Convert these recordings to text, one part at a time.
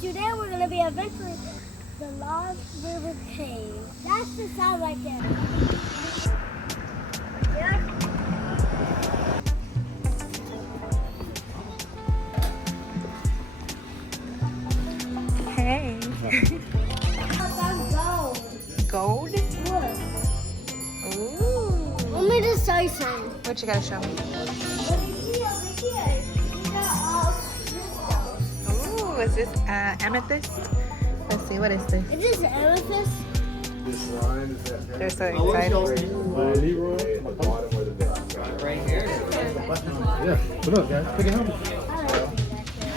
Today we're going to be adventuring the Lost River Cave. That's the sound right there. Yeah. Hey. Gold? Look. Ooh. Let me just show you something. What you gotta show me? Ooh, is this amethyst? Let's see, what is this? Is this amethyst? This line is that. They're so excited. Leroy. Right here. Yeah. But look, guys, pick a helmet.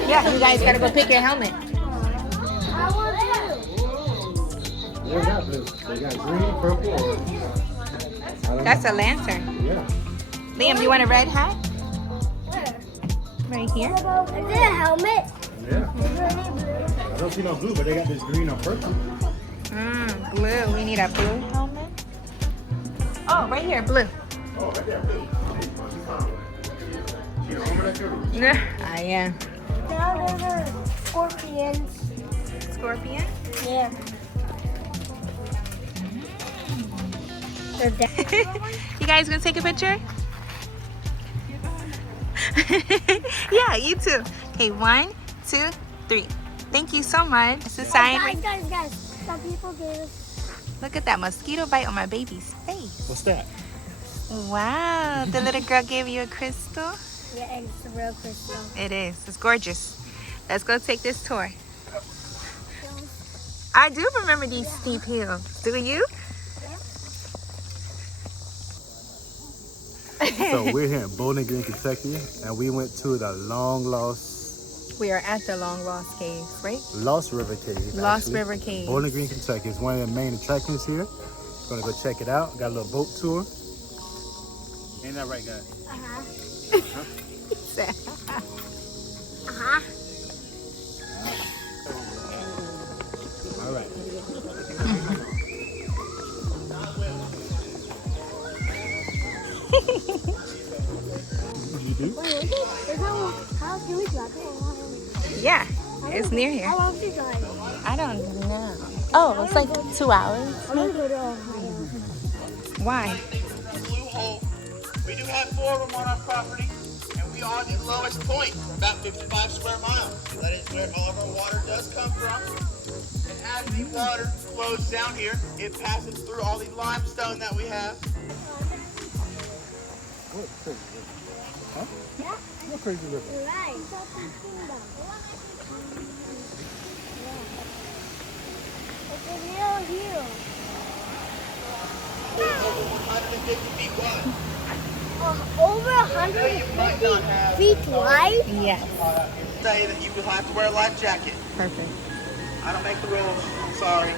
Yeah, you guys gotta go pick your helmet. I want They got blue. They got green, purple, orange. That's a lantern. Yeah. Liam, you want a red hat? Where? Right here. Is it a helmet? Yeah. Is it any blue? I don't see no blue, but they got this green or purple. Blue. We need a blue helmet. Oh, right here, blue. Oh, right there, blue. You home with that? I am. Now there's a scorpions. Scorpion? Yeah. They're dead. You guys gonna take a picture? Yeah, you too. Okay, 1, 2, 3. Thank you so much. It's a sign. Guys. Some people gave us. Look at that mosquito bite on my baby's face. What's that? Wow, the little girl gave you a crystal? Yeah, it's a real crystal. It is. It's gorgeous. Let's go take this tour. I do remember these steep hills. Do you? So we're here in Bowling Green, Kentucky, and we went to the long lost We are at the Long Lost Cave, right? Lost River Cave. Lost actually. River Cave. Bowling Green, Kentucky. It's one of the main attractions here. Gonna go check it out. Got a little boat tour. Ain't that right, guys? Uh-huh. All right. What did you do? Wait, is it? How can we drive it? Yeah, it's near here. How long is it drive? I don't know. Oh, it's like 2 hours. I'm gonna go to Ohio. Why? Blue hole. We do have 4 of them on our property, and we are the lowest point, about 55 square miles. That is where all of our water does come from. And as the water flows down here, it passes through all the limestone that we have. What crazy river? Huh? Yeah. What crazy river? You're right. It's a real hill. Over 150 feet wide. Over 150 feet wide? Yes. Say that you will have to wear a life jacket. Perfect. I don't make the rules. I'm sorry.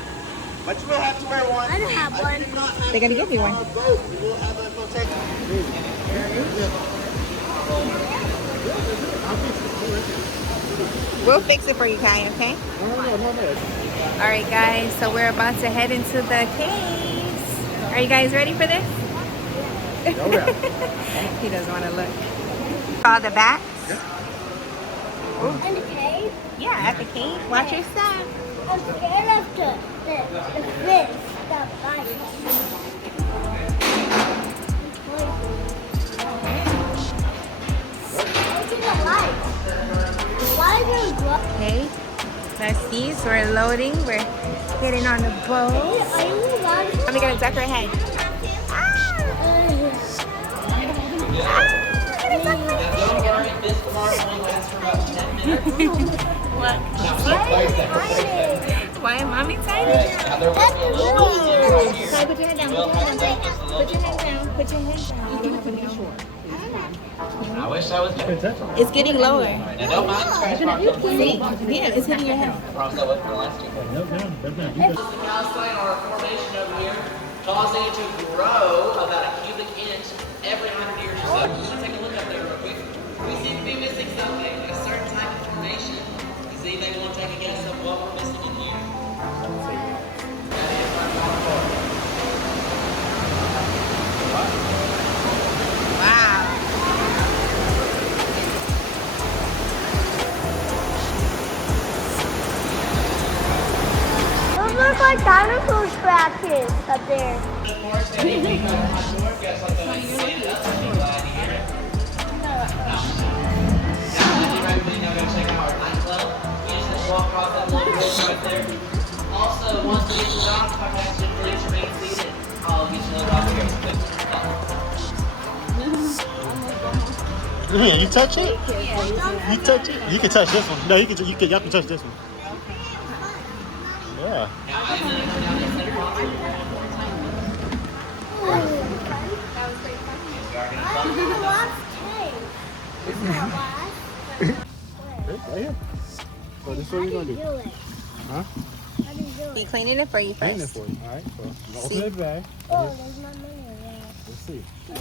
But you will have to wear one. I don't have I one. did not have They're gonna give you one. on a boat. We will have a protection. We'll fix it for you, Kai, okay? No. All right, guys, so we're about to head into the caves. Are you guys ready for this? He doesn't want to look. Saw the bats? In the cave? Yeah, at the cave. Watch your step. I'm scared of the fish that bites. Look at the lights. Why is there blood? Okay, let's see. So we're loading. We're getting on the boat. Are you allowed to? I'm gonna duck her head. What? Why am mommy excited? Kai, put your head down. Put your head down. Put your head down. You don't have to be sure. I wish I was there. It's getting lower. I don't mind scratch marks on the See? Yeah, it's hitting your head. I promise I wasn't the last year. Calcite or formation over here causing it to grow about a cubic inch every 100 years or so. Just take a look up there real quick. We seem to be missing something, a certain type of formation. Does anybody want to take a guess of what we're missing in here? That is our waterfall. Wow. like dinosaur scratches up there. Of course, anything on my door, guys, like that, stand up, I'd be glad to hear it. Now, you recommend y'all go check out our nightclub. You just walk across that little bridge right there. Also, once we get to the dock, come back to the bridge, remain seated. I'll get you a little off here. Yeah, you touch it? You touch it? You can touch this one. No, y'all can touch this one. Yeah. Right here. So this is what you're gonna do. Huh? He cleaning it for you Clean it first. for you. All right. So See. open the bag. Oh, there's my money in there. Let's see. This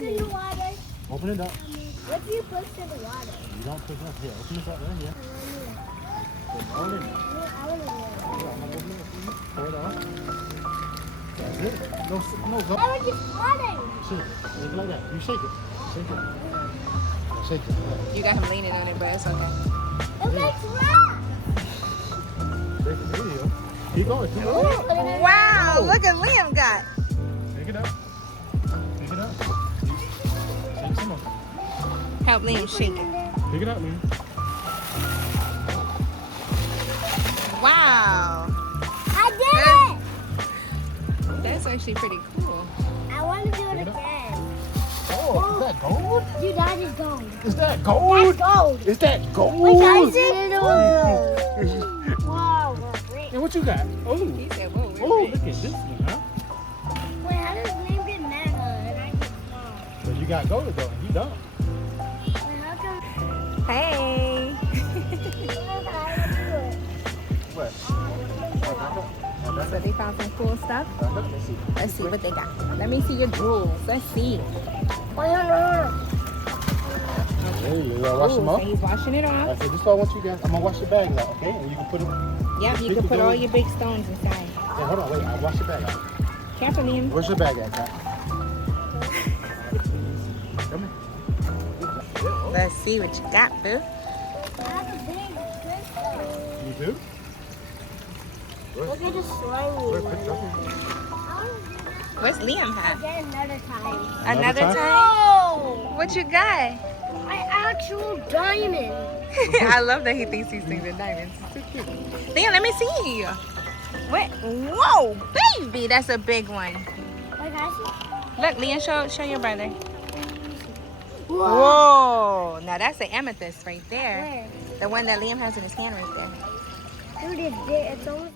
in the water. Open it up. What do you push in the water? You don't push it up here. Open this up right here. Hold it. I want to know. Pour it off. That's it. No, go. I was just flooding. Shake it. Shake it like that. You shake it. Shake it. Now shake it. You got him leaning on it, but it's okay. It makes rocks. Shake it. There you go. Keep going. Keep going. Wow, look at Liam got. Pick it up. Pick it up. Shake some more. Help Liam shake it. Pick it up, man. Wow. I did it. That's actually pretty cool. I want to do it again. Oh, is that gold? Dude, that is gold. Is that gold? That's gold. Is that gold? Wait, guys, it was wow. And what you got? Oh, He said, whoa, we're oh, rich. look at this one, huh? Wait, how does Liam get mega and I get small? But you got gold though, and you don't. Wait, how come Hey. I do it? What? So they found some cool stuff. Let's see. Let's see what they got. Let me see your jewels. Let's see. Wait, hold on. Hey, you gotta wash them Ooh, off. so he's washing it I off. said, this is what I want you guys. I'm gonna wash the bags out, okay? And you can put them. Yep, you can put all your big stones inside. Hey, hold on, wait. I'll wash the bag out. Careful, Liam. Where's your bag at, Kat? Come here. Let's see what you got, boo. I have a big crystal. You do? Look at the slime. Wait, put it up here. What's Liam have? Get another time. Another time? time? Oh! What you got? My actual diamond. I love that he thinks these things are diamonds. It's so cute. Liam, let me see. What? Whoa, baby, that's a big one. Wait, I Look, Liam, show your brother. see. Whoa, now that's the amethyst right there. Where? The one that Liam has in his hand right there. Dude, it's almost.